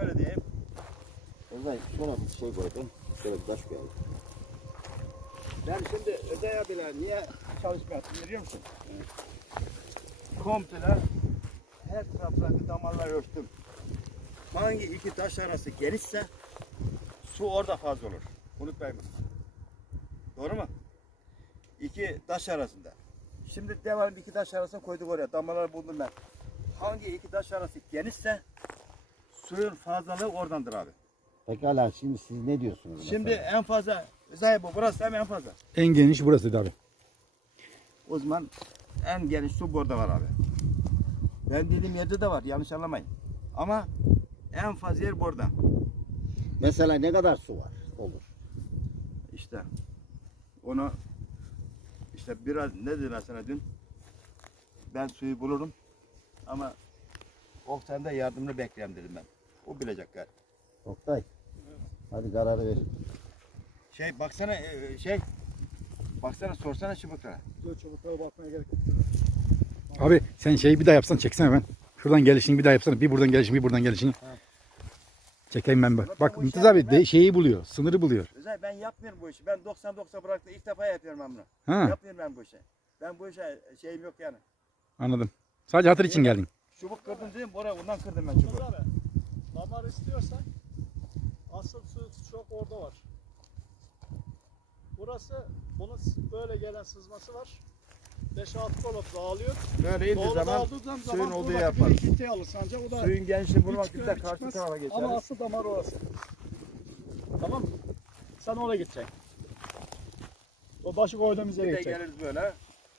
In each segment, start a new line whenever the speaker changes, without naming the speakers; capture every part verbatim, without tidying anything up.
şöyle diyeyim.
Özel şuna bir şey koydum. Şöyle bir taş koyalım.
Ben şimdi Özel abiler niye çalışma yaptım biliyor musun? Evet. Komple her taraftaki damarları ölçtüm. Hangi iki taş arası genişse su orada fazla olur. Unutmayın bunu. Doğru mu? İki taş arasında. Şimdi devamlı iki taş arasına koyduk oraya. Damarları buldum ben. Hangi iki taş arası genişse suyun fazlalığı oradandır abi.
Pekala şimdi siz ne diyorsunuz?
Şimdi
mesela?
en fazla Özel bu. Burası hem en fazla.
En geniş burasıydı abi.
O zaman en geniş su burada var abi. Ben dediğim yerde de var. Yanlış anlamayın. Ama en fazla yer burada.
Mesela ne kadar su var? Olur.
İşte onu işte biraz ne dedim ben sana dün? Ben suyu bulurum ama Oktay'ın da yardımını bekleyeyim dedim ben. O bilecek galiba.
Oktay. Hadi kararı ver.
Şey baksana e, şey baksana sorsana çubuklara.
Yok çubuklara bakmaya gerek yok.
Abi sen şeyi bir daha yapsan çeksene ben. Şuradan gelişini bir daha yapsana. Bir buradan gelişini bir buradan gelişini. Çekeyim ben bak. Bak Mümtaz abi de şeyi buluyor. Sınırı buluyor.
Özel ben yapmıyorum bu işi. Ben doksan doksan bıraktım. İlk defa yapıyorum ben bunu.
Ha,
Yapmıyorum ben bu işi. Ben bu işe şeyim yok yani.
anladım. Sadece hatır için geldin.
Çubuk kırdım dedim. Oraya ondan kırdım ben çubuğu.
Abi, damar istiyorsan asıl su çok orada var. Burası bunun böyle gelen sızması var. beş altı kolot dağılıyor.
Böyle indiği
Doğru
zaman
dağıldığın zaman
suyun olduğu
buradaki
yapar.
birikintiyi alır ancak o da
Suyun genişliğini
hiç
bulmak için de
böyle
karşı
çıkmaz.
tarafa geçeriz.
Ama asıl damar orası. Tamam mı? Sen oraya gideceksin. O taşı koyduğumuz yere
Bir de
gideceksin.
geliriz böyle.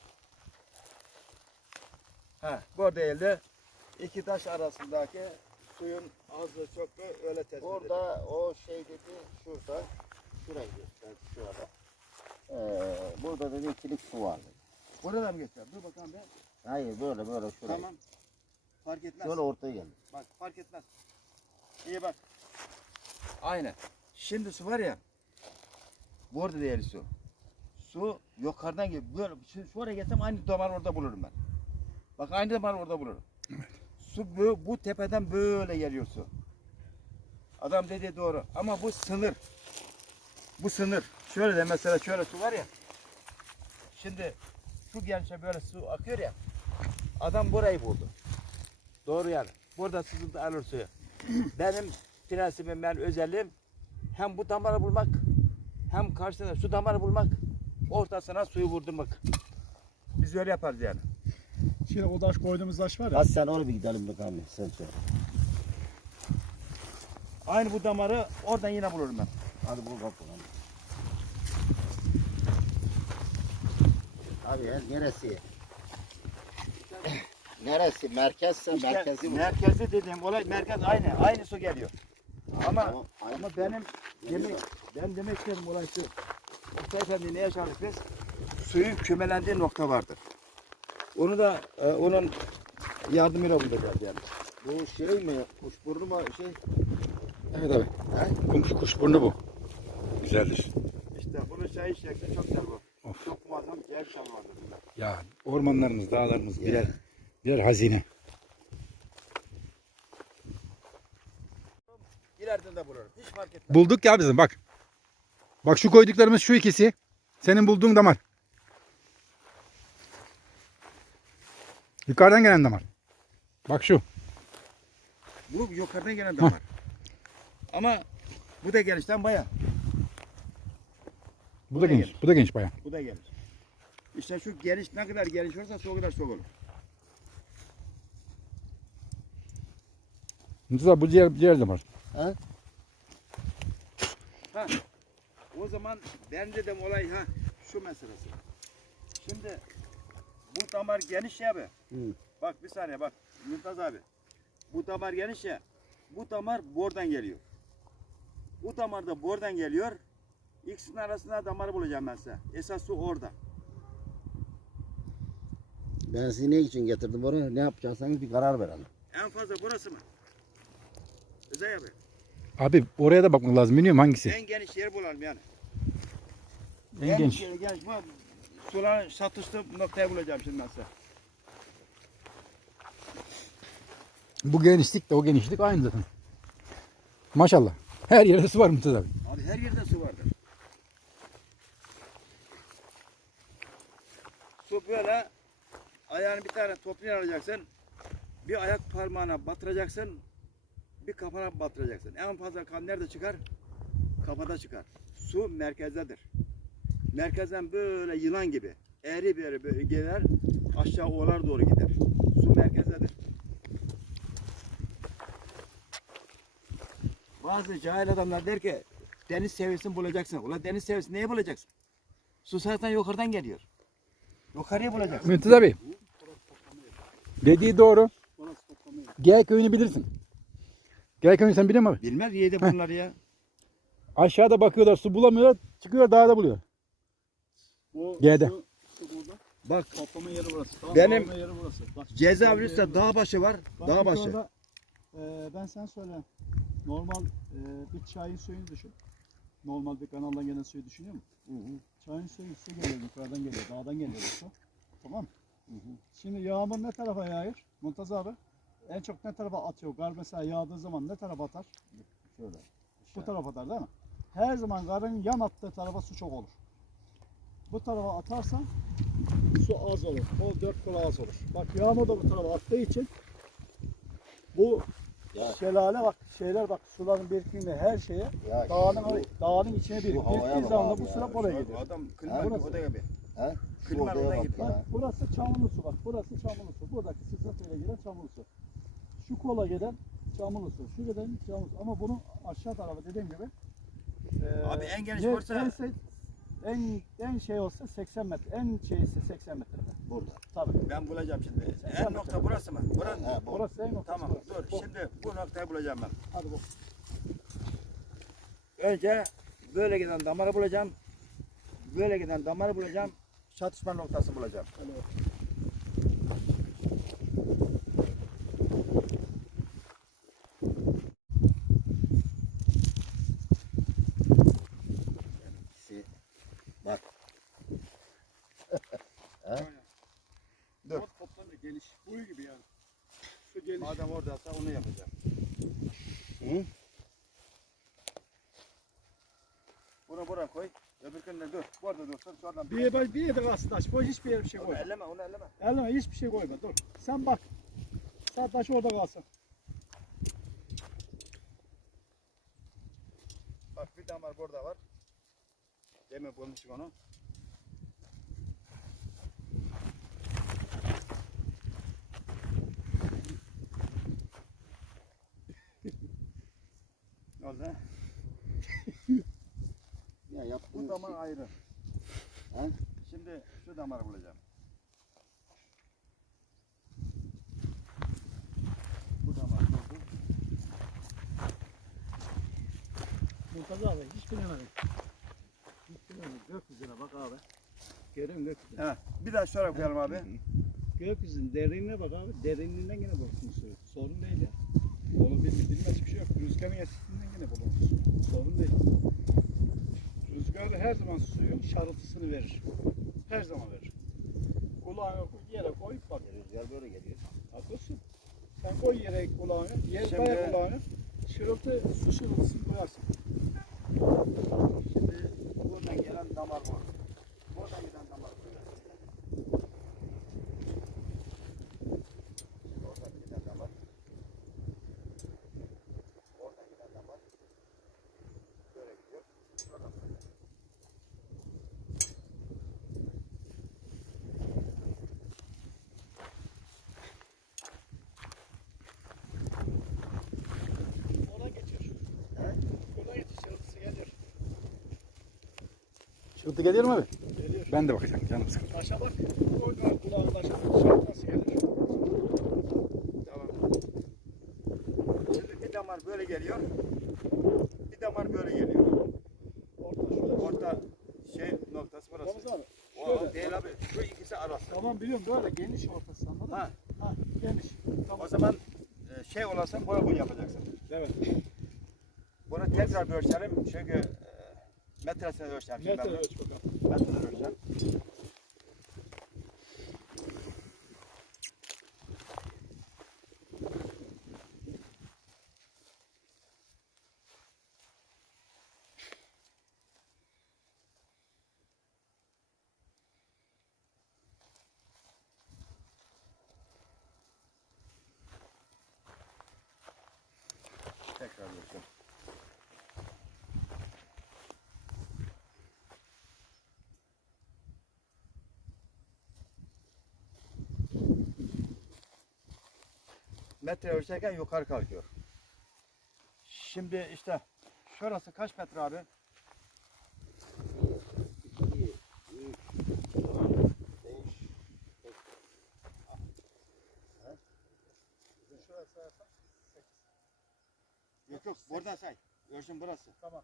Ha, burada elde iki taş arasındaki suyun azlığı çokluğu öyle tespit edilir.
Orada o şey dedi şurada. Şurayı göster. Şurada. Ee, burada dedi ikilik su var dedi.
Burada mı geçer? Dur bakalım be.
Hayır böyle böyle şuraya.
Tamam. Fark etmez.
Şöyle ortaya geldi.
Bak fark etmez. İyi bak. Aynen. Şimdi su var ya. Burada değil su. Su yukarıdan geliyor. Böyle şu, şu oraya geçsem aynı damar orada bulurum ben. Bak aynı damar orada bulurum. Su bu, bu tepeden böyle geliyor su. Adam dediği doğru. Ama bu sınır. Bu sınır. Şöyle de mesela şöyle su var ya. Şimdi şu gençe böyle su akıyor ya. Adam burayı buldu. Doğru yani. Burada sızıntı alır suyu. Benim prensibim, ben özelliğim hem bu damarı bulmak hem karşısına su damarı bulmak, ortasına suyu vurdurmak. Biz öyle yaparız yani.
Şimdi o taş koyduğumuz taş var ya.
Hadi sen oraya bir gidelim bakalım. Sen söyle.
Aynı bu damarı oradan yine bulurum ben.
Hadi bul bakalım. Abi ya neresi? Neresi? Merkezse
İşte
merkezi bu.
merkezi dediğim olay merkez aynı. Aynı su geliyor. Ama
Tamam, aynı
ama
su.
benim demek ben demek istedim olay şu. Usta Efendi ne yaşadık biz? Suyun kümelendiği nokta vardır. Onu da e, onun yardımıyla bulacağız yani.
Bu şey mi? Kuşburnu mu şey?
Evet abi.
He?
Kuş, kuşburnu bu. Güzeldir.
İşte bunun şey şekli çok güzel bu.
Of.
Çok muazzam yer şal vardır bunda.
Ya ormanlarımız, dağlarımız birer, birer hazine.
İleriden de bulurum. Hiç fark etmez.
Bulduk ya bizim bak. Bak şu koyduklarımız şu ikisi. Senin bulduğun damar. Yukarıdan gelen damar. Bak şu.
Bu yukarıdan gelen damar. Ama bu da genişten baya.
Bu da geniş. Bu da geniş bayağı.
Bu da geniş. İşte şu geniş ne kadar geniş olursa o kadar çok olur.
Mümtaz abi bu diğer, diğer damar.
Ha?
Ha. O zaman ben dedim olay ha şu meselesi. Şimdi bu damar geniş ya abi.
Hı.
Bak bir saniye bak Mümtaz abi. Bu damar geniş ya. Bu damar bordan geliyor. Bu damar da bordan geliyor. İkisinin arasında damarı bulacağım ben size. Esas su orada.
Ben sizi ne için getirdim oraya? Ne yapacaksanız bir karar verelim.
En fazla burası mı? Özay abi.
Abi oraya da bakmak lazım. Bilmiyorum hangisi.
En geniş yer bulalım yani.
En geniş.
Yeri geniş. Bu suların satıştığı noktayı bulacağım şimdi ben size.
Bu genişlik de o genişlik aynı zaten. Maşallah. Her yerde su var Mümtaz abi.
Abi her yerde su vardır. Su böyle ayağını bir tane toprağa alacaksın. Bir ayak parmağına batıracaksın. Bir kafana batıracaksın. En fazla kan nerede çıkar? Kafada çıkar. Su merkezdedir. Merkezden böyle yılan gibi eğri bir yere böyle gelir, aşağı ovalar doğru gider. Su merkezdedir. Bazı cahil adamlar der ki deniz seviyesini bulacaksın. Ulan deniz seviyesini neye bulacaksın? Su zaten yukarıdan geliyor. Yukarıya bulacaksın.
Mümtaz abi. Dediği doğru. G köyünü bilirsin. G köyünü sen biliyor musun abi?
Bilmez yedi bunları ya.
Aşağıda bakıyorlar su bulamıyorlar. Çıkıyor dağda buluyor.
Bu
G'de.
Şu, şu burada.
Bak
Toplama yeri burası. Tamam,
Benim-
toplama yeri burası. Bak,
cezaevinde dağ başı var.
Bak,
Dağ
ilk
başı.
orada, e, ben sen söyle. Normal e, bir çayın suyunu düşün. Normal bir kanaldan gelen suyu düşünüyor musun?
Hı hı.
Çayın suyu su geliyor, yukarıdan geliyor, dağdan geliyor bu su. Tamam mı? Şimdi yağmur ne tarafa yağıyor? Muntaz abi. En çok ne tarafa atıyor? Kar mesela yağdığı zaman ne tarafa atar?
Şöyle.
Bu tarafa atar değil mi? Her zaman karın yan attığı tarafa su çok olur. Bu tarafa atarsan su az olur. O dört kola az olur. Bak yağmur da bu tarafa attığı için bu
Ya.
şelale bak şeyler bak suların birikiminde her şeye
Ya
dağının,
şu-
dağının içine bir
havaya
biriktiği
bak
zaman da
abi
bu
ya.
sıra
Şu
oraya
Bak,
gidiyor.
adam
Ha,
kırma
burası.
oda gibi.
He? Şu
Kırma
odaya
odaya
bak
git
ya.
Bak burası çamurlu su bak. Burası çamurlu su. Buradaki sızıntıya gelen çamurlu su. Şu kola gelen çamurlu su. Şu gelen çamurlu su. Ama bunun aşağı tarafı dediğim gibi eee,
Abi en geniş
ne-
varsa-
en, se- en, en şey olsa seksen metre. En şeysi seksen metre.
Burada.
Tabii.
Ben bulacağım şimdi.
Sen
En nokta burası mı? Burası.
Ha, bu.
Burası en noktası.
Tamam
burası.
dur.
Bu.
Şimdi bu noktayı bulacağım ben.
Hadi bu.
Önce böyle giden damarı bulacağım. Böyle giden damarı bulacağım. Çatışma noktası bulacağım.
Öyle bak.
İkisi. Bak.
Dur.
Bot toplamı geniş. Buyu gibi yani. Su geniş.
Madem oradaysa onu yapacağım.
Hı?
Bunu buraya koy. Öbürkünde dur. Bu arada dursun. Sonradan
Bir yere, bir yere kalsın taş. Boş hiçbir yere bir şey
Onu
koyma.
elleme, onu elleme.
Elime hiçbir şey koyma. Dur. Sen bak. Sen taş orada kalsın.
Bak bir damar burada var. Demin bulmuşum onu. Ne oldu?
Ya yaptığın
Bu damar
şey-
ayrı.
He?
Şimdi şu damarı bulacağım. Bu damar buldu.
Muntaz abi hiç bilemedim. Hiç bilemedim. Gökyüzüne bak abi. Görüyor musun gökyüzüne?
Ha, bir daha şöyle koyalım abi.
Gökyüzünün derinliğine bak abi. Derinliğinden yine bulursun suyu. Sorun değil ya. Onu bil, bilmez bir şey yok. Rüzgarın esisinden yine bulursun. Sorun değil. Rüzgar da her zaman suyun şarıltısını verir. Her zaman verir. Kulağını yere koy bak.
Rüzgar böyle geliyor.
Haklısın. Sen koy yere kulağını, yer
Şimdi-
daya kulağını. Şırıltı, su şırıltısını duyarsın.
Şimdi buradan gelen damar bu. Buradan giden damar bu. Oradan giden damar. Oradan giden damar. Böyle gidiyor. Buradan böyle.
Oradan geçiyor. Oradan geçiyor, şırıltısı geliyor.
Şırıltı geliyor mu abi?
Geliyor.
Ben de bakacağım canım sıkıldı.
Taşa bak. Koy kulağını taşa. Şarkı nasıl gelir?
Tamam. Şimdi bir damar böyle geliyor. Bir damar böyle geliyor.
Orta şurada.
Orta şey noktası burası.
Ramazan abi.
O
Şöyle.
değil abi. Şu ikisi arası.
Tamam biliyorum böyle geniş ortası anladın
Ha.
mı? Ha geniş. Tamam.
O zaman e, şey olasın böyle bunu yapacaksın.
Evet.
Bunu tekrar ölçelim çünkü e, metresine ölçeceğim. şimdi ben
Metre
bunu.
ölç bakalım.
Metresine ölçeceğim. metre ölçerken yukarı kalkıyor. Şimdi işte şurası kaç metre abi?
bir, iki, üç, dört, beş,
Şurası yapar.
Yok yok buradan say. Ölçüm burası.
Tamam.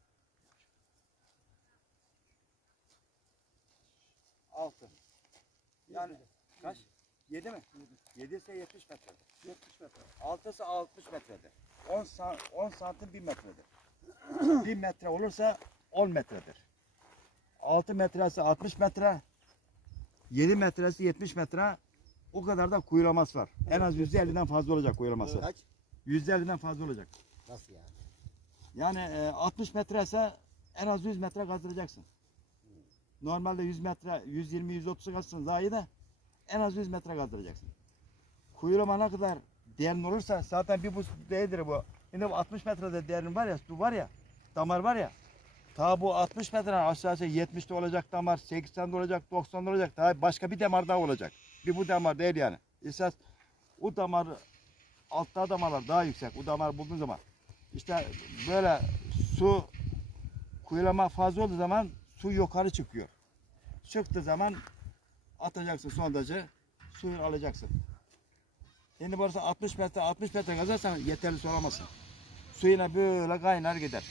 Altı. Yani kaç? Yedi mi? Yedi ise yetmiş metre.
yetmiş metre.
Altı ise altmış metredir. On, san, on santim bir metredir. Bir metre olursa on metredir. Altı metresi altmış metre. Yedi metresi yetmiş metre. O kadar da kuyulaması var. En az yüzde elliden fazla olacak kuyulaması.
kaç?
Yüzde elliden fazla olacak.
Nasıl yani?
Yani e, altmış metre ise en az yüz metre kazdıracaksın. Normalde yüz metre, yüz yirmi yüz otuz kazsın daha iyi de en az yüz metre kazdıracaksın. Kuyulama ne kadar derin olursa zaten bir bu değildir bu. Şimdi bu altmış metrede derin var ya, su var ya, damar var ya. Ta bu altmış metreden aşağısı yetmişte olacak damar, seksende olacak, doksanda olacak. Daha başka bir damar daha olacak. Bir bu damar değil yani. Esas o damar, altta damarlar daha yüksek. O damar bulduğun zaman. İşte böyle su kuyulama fazla olduğu zaman su yukarı çıkıyor. Çıktığı zaman atacaksın sondajı, suyu alacaksın. Şimdi burası altmış metre, altmış metre kazarsan yeterli su alamazsın. Su yine böyle kaynar gider.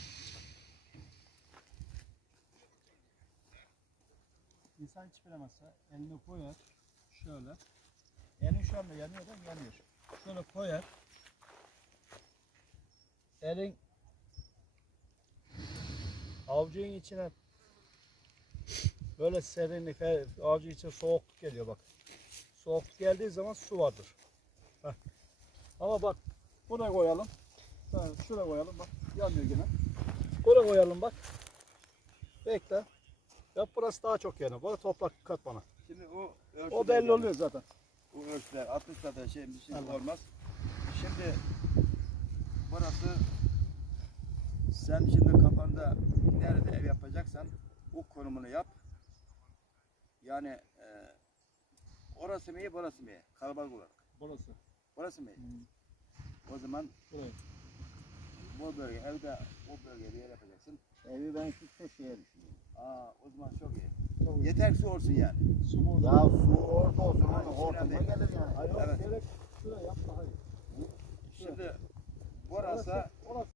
İnsan hiç bilemezse elini koyar. Şöyle. Elin şu anda yanıyor da yanıyor. Şöyle koyar. Elin avucun içine böyle serinlik, avucu içine soğukluk geliyor bak. Soğukluk geldiği zaman su vardır. Heh. Ama bak buna koyalım. Tamam, şuraya koyalım bak. Yanmıyor gene. Buraya koyalım bak. Bekle. Ya burası daha çok yanıyor. Bana toprak kat bana.
Şimdi o ölçü
O belli oluyor zaten.
O ölçüler altmış metre şey bir şey
Allah.
olmaz. Şimdi burası sen şimdi kafanda nerede ev yapacaksan o konumunu yap. Yani e, orası mı iyi, burası mı iyi? Kalabalık olarak.
Burası.
Burası mı iyi?
Hmm.
O zaman
Buraya.
bu bölge, evde o bölgede yer yapacaksın.
Evi ben şu köşeye düşünüyorum.
Aa, o zaman çok iyi.
Çok iyi.
Yeter ki su olsun yani.
Su burada.
Ya su orada olsun.
Ha,
Orada
hiç önemli
hortumla gelir yani.
Hayır,
Evet.
gerek